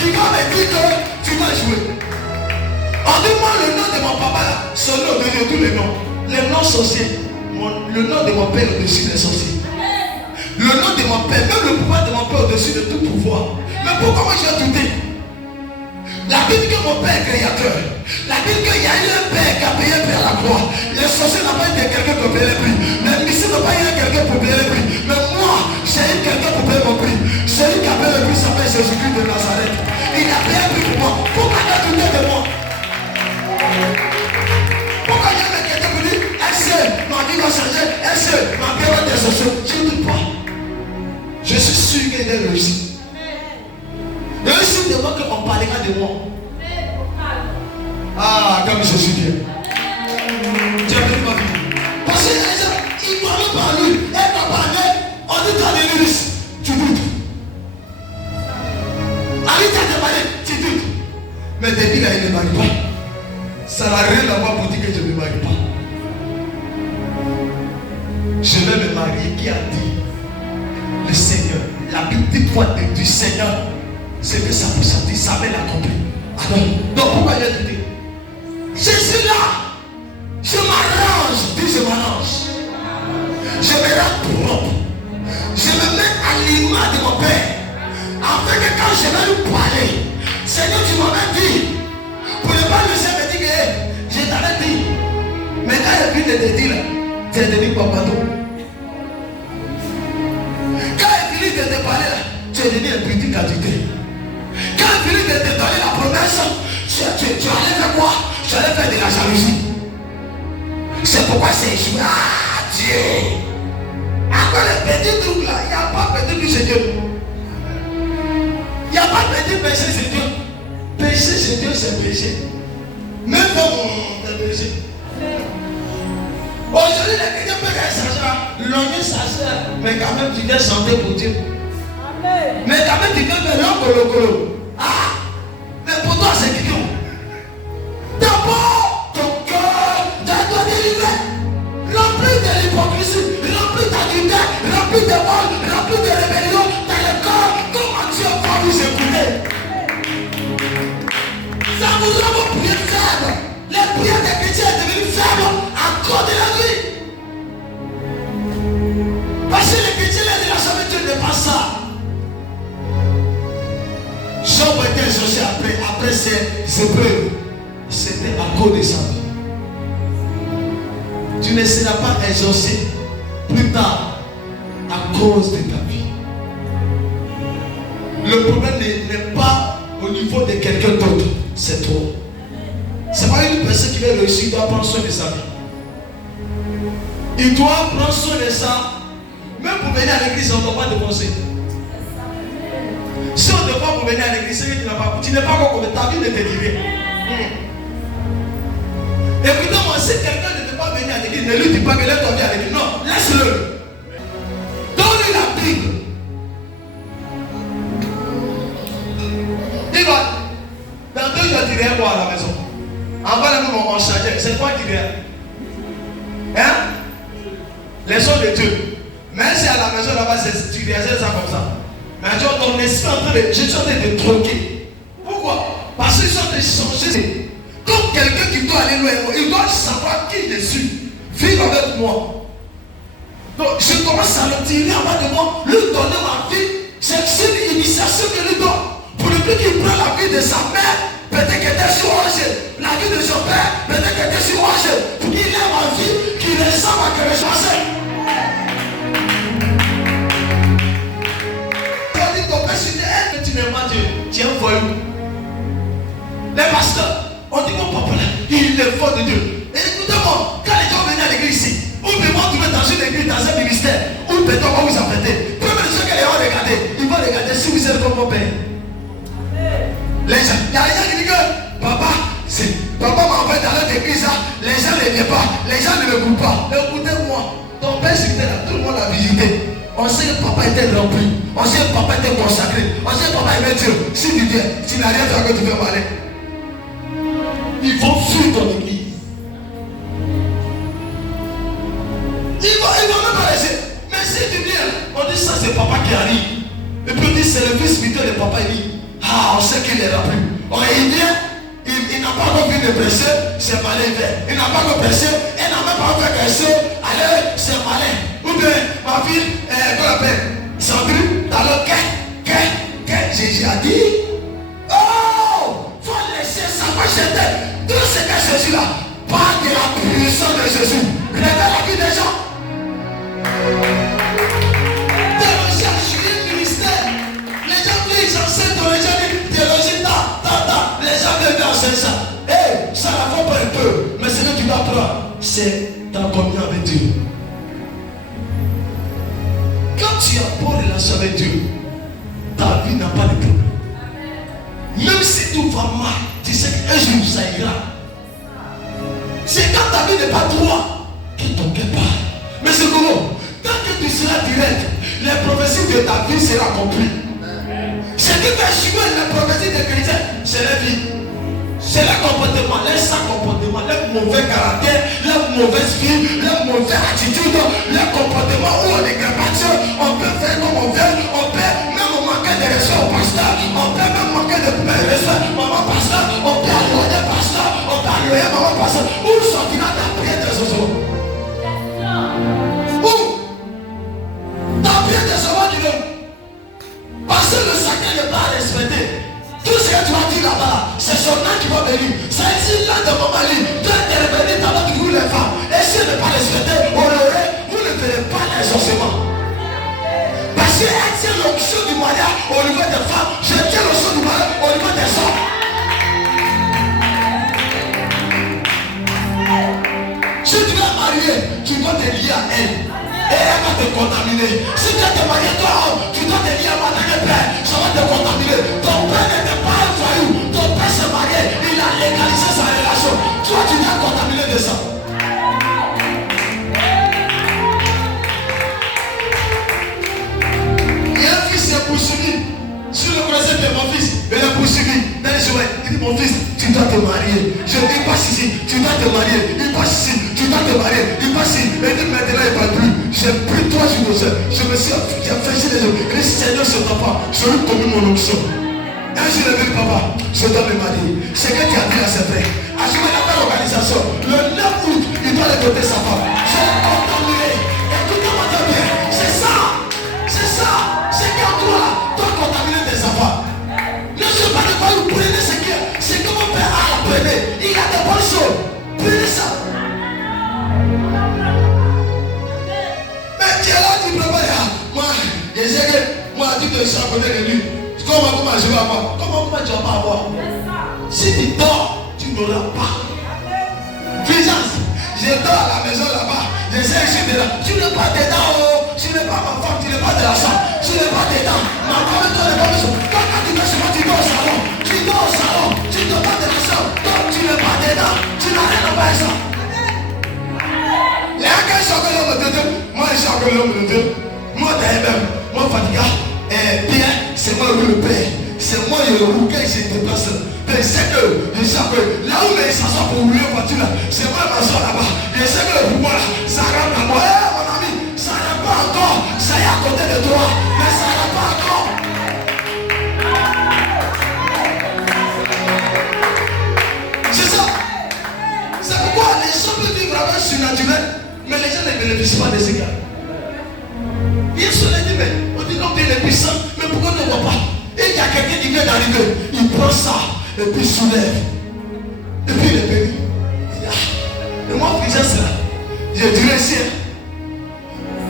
qui va me dire que tu vas jouer. On dit moi le nom de mon papa là, son nom de tous les noms. Les noms sorciers. Le nom de mon père au-dessus des sorciers. Le nom de mon père, même le pouvoir de mon père au-dessus de tout pouvoir. Mais pourquoi moi j'ai douté? La Bible dit que mon père est créateur. La Bible dit qu'il y a eu un père qui a payé par la croix. Les sorciers n'ont pas été quelqu'un pour payer le prix. Les missiles n'ont pas eu quelqu'un pour payer le prix. Mais moi, j'ai eu quelqu'un pour payer mon prix. Celui qui a payé le prix s'appelle Jésus-Christ de Nazareth. Il a payé le prix pour moi. Pourquoi tu as douté de moi? Pourquoi il y a quelqu'un qui dit est-ce que ma vie va changer? Est-ce que ma vie va être sorcière? Je ne doute pas. Je suis sûr qu'il est réussi. Réussi de moi qu'on parlera de moi. Ah, comme je suis bien. Tu as vu ma vie. Parce que les gens, ils parlent par lui. Elle va parler. On dit t'as des limites. Tu doutes. Ali t'a demandé, tu doutes. Mais depuis là, il ne marie pas. Ça n'a rien à voir pour dire que je ne me marie pas. Je vais me marier. Qui a dit? Le Seigneur. La Bible dit quoi du Seigneur? C'est que ça peut sortir, ça m'a accompli. Donc pourquoi il a dit? Je suis là. Je m'arrange. Dis je m'arrange. Je me rends propre. Je me mets à l'image de mon Père. Afin que quand je vais lui parler, Seigneur, tu m'avais dit. Pour ne pas laisser me dire que je t'avais dit. Mais quand il vient de te dire, tu es devenu papa. Quand il finit de te parler, tu es devenu un petit quantité. Quand il finit de te donner la promesse, tu allais faire quoi? Tu allais faire de la jalousie. C'est pourquoi c'est échoué. Ah Dieu! Après le petit truc là, il n'y a pas petit truc chez Dieu. Il n'y a pas petit péché chez Dieu. Péché chez Dieu, c'est péché. Même dans le péché. Aujourd'hui, les chrétiens peuvent être sages. L'homme est sage. Mais quand même, tu dois chanter pour Dieu. Mais quand même, tu peux faire l'homme. Ah! Mais pour toi, c'est qui? D'abord, ton cœur doit délivrer. Rempli de l'hypocrisie, rempli d'adultère, rempli de vol, rempli de rébellion dans le corps. Comment Dieu va vous écouter? Ça vous rend vos prières faibles. Les prières des chrétiens sont devenues faibles à cause de la vie. Parce que les chrétiens de la sainteté n'est pas ça. Job était exaucé après ses épreuves. C'était à cause de sa vie. Tu ne seras pas exaucé plus tard à cause de ta vie. Le problème n'est pas au niveau de quelqu'un d'autre, c'est toi. C'est pas une personne qui va réussir, il doit prendre soin de sa vie. Il doit prendre soin de ça. Même pour venir à l'église, on ne doit pas dépenser. Si on ne doit pas pour venir à l'église, c'est que tu n'es pas encore comme ta vie ne te dit rien. Écoutez-moi, si quelqu'un ne veut pas venir à l'église, ne lui dis pas que laisse ton vie à l'église. Non, laisse-le. Donne-lui la Bible. Dis-moi, dans 2 jours, tu viens voir à la maison. En bas, on changeait. C'est quoi qui vient? Hein? Les sons de Dieu. Mais c'est à la maison là-bas, tu réalises ça comme ça. Mais ton esprit est en train de, je suis en train de troquer. Pourquoi? Parce qu'ils sont en train de changer. Comme quelqu'un qui doit aller loin, il doit savoir qui je suis. Vivre avec moi. Donc je commence à le tirer en bas de moi, lui donner ma vie. C'est une initiation que lui donne. Pour le plus qu'il prend la vie de sa mère, peut-être qu'elle était sur Ange. La vie de son père, peut-être qu'elle était sur Ange. Pour qu'il ait ma vie, qu'il ressemble à quelque chose. Tu n'aimes pas Dieu, tu es un voyou. Les pasteurs, on dit mon papa là, il est fort de Dieu. Et écoutez-moi, quand les gens viennent à l'église ici, ou peut-moi trouver dans une église, dans un ministère, ou peut-être on va vous affecter. Première chose que les gens vont regarder, ils vont regarder si vous êtes comme mon père. Les gens, il y a des gens qui disent que papa m'a envoyé dans notre église là, les gens ne viennent pas, les gens ne me coupent pas. Écoutez-moi, ton père c'était là, tout le monde l'a visité. On sait que papa était rempli. On sait que papa était consacré. On sait que papa aimait Dieu. Si tu viens, tu n'as rien fait que tu veux parler. Il faut fuir ton église. Il va même pas laisser. Mais si tu viens, on dit ça c'est papa qui arrive. Et puis on dit c'est le fils spirituel de papa. Il dit, ah, on sait qu'il est rempli. Il vient, il n'a pas encore vu de pressure, c'est malin fait. Il n'a pas encore pressure, elle n'a même pas fait quelque chose, allez, c'est malin. Ou bien, ma fille, qu'on appelle Sandrine, alors Jésus a dit, oh, faut laisser ça m'acheter. Tout ce que Jésus là, par de la puissance de Jésus, révèle la vie des gens. Théologie, je suis un ministère. Les gens viennent, j'enseigne dans les gens disent théologie, les gens viennent enseigner ça. Hey, ça la vaut pas un peu, mais ce que tu dois apprendre, c'est ta communion avec Dieu. Quand tu as bonne relation avec Dieu, ta vie n'a pas de problème. Même si tout va mal, tu sais qu'un jour ça ira. C'est quand ta vie n'est pas droit que ton cœur part. Mais c'est comment? Tant que tu seras direct, les prophéties de ta vie seront accomplies. Ce qui fait jouer les prophéties des chrétiens, c'est la vie. C'est le comportement, les sans comportement, le mauvais caractère, la mauvaise vie, la mauvaise attitude, le comportement où on est capable, on peut faire comme on veut, on peut même manquer de respect au pasteur, on peut même manquer de respect maman pasteur, on peut allouer pasteur, on peut allouer maman pasteur. Où sortira ta prière de ce jour? Où? Ta prière de ce jour, tu veux? Parce que le sacré n'est pas respecté. Tout ce que tu vas dire là-bas, c'est son nom qui va venir. Ça dit là de mon mari, tu as intervenu pendant que vous les femmes. Et si elle n'est pas respectée, honorée, vous ne verrez pas l'exaucement. Parce que elle tient l'onction du mariage au niveau des femmes, je tiens l'onction du mariage au niveau des hommes. Si tu vas marier, tu dois te lier à elle. Et elle va te contaminer. Si tu es marié toi, tu dois te lier à mon père. Ça va te contaminer. Ton père n'était pas un voyou. Ton père s'est marié. Il a légalisé sa relation. Toi, tu dois contaminer de ça. Il y a un fils qui est poursuivi. Sur le procès de mon fils, il est poursuivi. Dans les jours, il dit mon fils, tu dois te marier. Je dis passe ici, tu dois te marier. Il passe ici, tu dois te marier. Il passe ici. Il dit maintenant il ne parle plus. J'ai pris 3 jours de ça. Je me suis affaissé les yeux. Il dit Seigneur, c'est papa. Je lui commune mon onction. Un jour, il dit papa, je dois me marier. C'est que tu as dit à c'est vrai. À ce moment-là, l'organisation, le 9 août, il doit aller côté sa femme. Je l'ai contaminé. Écoutez-moi bien. C'est ça. C'est ça. C'est qu'en toi, toi contaminer tes enfants. Ne sais pas de quoi vous prenez ce qui est. C'est que mon père a appris. Il a des bonnes choses. Prenez ça. Mais tu es là, tu prépares. Moi, je sais que moi, tu te sens à côté de lui. Comment je vais avoir? Comment tu vas pas avoir? Si tu dors, tu n'auras pas. Puissance, je dors à la maison là-bas. Je sais que je suis dedans. Tu n'es pas dedans, oh. Tu n'es pas ma femme, tu n'es pas de la chambre. Tu n'es pas dedans. Ma femme, toi, n'est pas maison. Quand tu vas souvent, tu dors au salon. Tu dors au salon. Tu ne dors pas de la chambre. Donc tu n'es pas dedans. Tu n'as rien à faire ça. Il y a qu'un chocolat l'homme de Dieu. Moi, je suis encore l'homme de Dieu. Moi, d'ailleurs, moi, Fatiga. Bien, c'est moi le père. C'est moi le rouquin qui se déplace. Je sais que là où les s'assoient pour rouler en voiture, c'est moi ma soeur là-bas. Je sais que le pouvoir, ça rentre à moi. Mon ami, ça n'a pas encore. Ça y est à côté de toi. Mais ça n'a pas encore. C'est ça. C'est pourquoi les gens peuvent vivre avec surnaturel, mais les gens ne bénéficient pas de ces gars. Bien sûr, les dit, mais on dit comme il est puissant, mais pourquoi on ne voit pas? Et il y a quelqu'un qui vient d'arriver, il prend ça, et puis il soulève. Et puis il est béni. Et moi, puissance là, j'ai duré ici.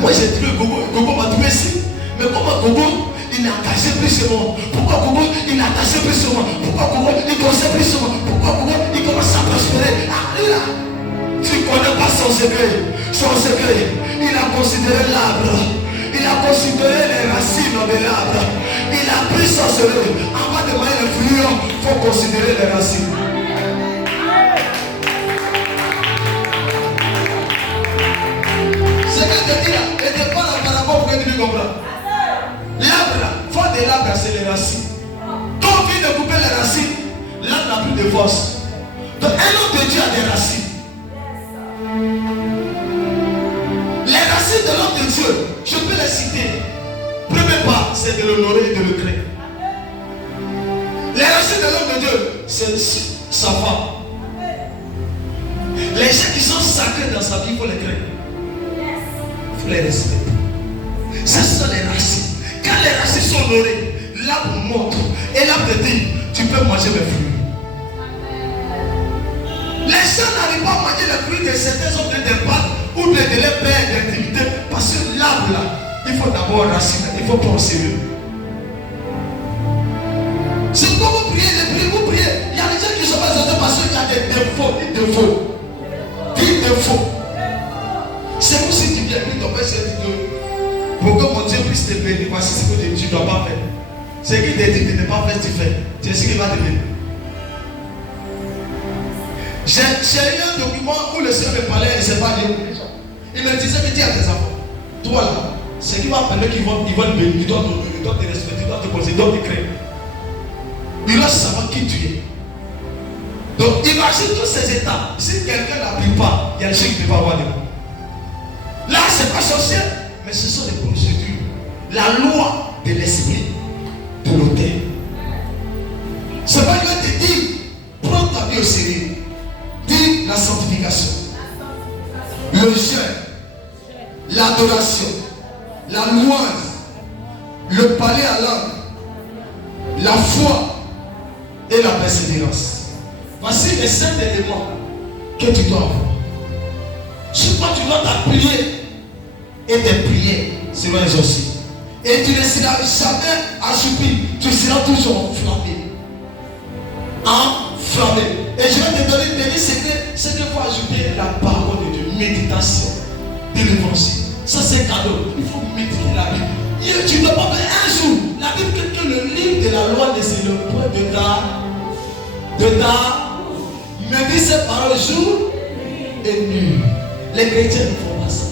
Moi, j'ai trouvé Gogo m'a trouvé ici. Mais comment Gogo, il est attaché plus sur moi? Pourquoi Gogo, il est attaché plus sur moi? Pourquoi Gogo, il conseille plus sur moi? Pourquoi Gogo, il commence à prospérer? Ah, là, tu ne connais pas son secret. Son secret, il a considéré l'arbre. Il a considéré les racines de l'arbre. Il a pris son secret. Avant de manger le fruit, il faut considérer les racines. Ce que je dis là, n'était pas la parabole pour que tu me comprennes. L'arbre là, fort de l'arbre, c'est les racines. Quand on vient de couper les racines, l'arbre n'a plus de force. Donc un homme de Dieu a des racines. Les racines de l'homme de Dieu, je peux les citer. Premier pas, c'est de l'honorer et de le craindre. c'est sa femme. Les gens qui sont sacrés dans sa vie, il faut les craindre. Il faut les respecter. Ce sont les racines. Quand les racines sont honorées, l'arbre monte. Et l'arbre te dit, tu peux manger mes fruits. Les gens n'arrivent pas à manger les fruits de certains hommes de pâtes ou de leur père d'intimité. Parce que l'arbre là, il faut d'abord raciner. Il faut prendre au sérieux. C'est comme vous priez, vous priez. Il y a des gens qui sont pas exaucés parce qu'il y a des défauts, des défauts. C'est comme si tu viens puis ton père s'est dit pour que mon Dieu puisse te bénir, voici ce que tu ne dois pas faire. Ce qu'il te dit de ne pas faire, tu fais. C'est ce qui va te bénir. J'ai eu un document où le Seigneur me parlait et c'est pas Dieu. Il me disait, mais dis à tes enfants, toi là, ce qui va permettre qu'ils vont te bénir, ils doivent te respecter, ils doivent te poser, ils doivent te créer. Il doit savoir qui tu es. Donc imagine tous ces étapes. Si quelqu'un n'applique pas, il y a des choses qui ne peuvent pas avoir de moi. Là, ce n'est pas sorcier, mais ce sont des procédures. La loi de l'esprit de l'autel. C'est pas lui te dire, prends ta vie au sérieux. Dis la sanctification, le jeûne, l'adoration, la louange, le parler à l'âme, la foi et la persévérance. Voici les 7 éléments que tu dois avoir. Sur quoi tu dois t'appuyer et tes prières seront exaucées. Et tu ne seras jamais assoupi, tu seras toujours enflammé. Enflammé. Et je vais te donner une dernière secret, c'est qu'il faut ajouter la parole de Dieu, méditation de l'évangile. Ça c'est cadeau. Il faut méditer la Bible. Et tu ne dois pas faire un jour. La Bible dit que le livre de la loi c'est le point de ta médite ces paroles jour et nuit. Les chrétiens ne font pas ça.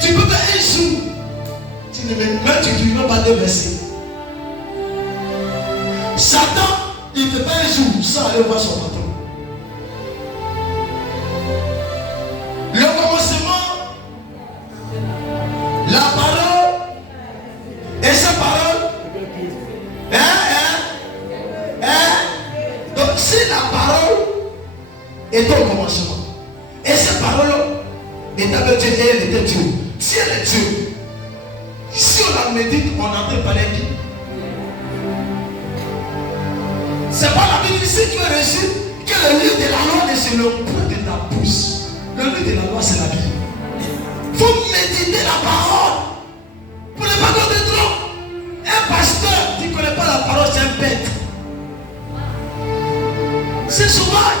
Tu peux faire un jour. Tu ne veux pas te verser. Satan, il ne fait pas un jour sans aller voir son patron. Le commencement, la parole, et sa parole, donc si la parole est au commencement, et cette parole est avec Dieu et elle était Dieu. Si elle est Dieu, si on la médite, on entend parler qui? C'est pas la Bible. Si tu es reçu, que le livre de la loi c'est le point de ta pousse. Le livre de la loi c'est la Bible. Il faut méditer la parole. Pour ne pas donner trop. Un pasteur qui ne connaît pas la parole, c'est un bête. C'est sauvage.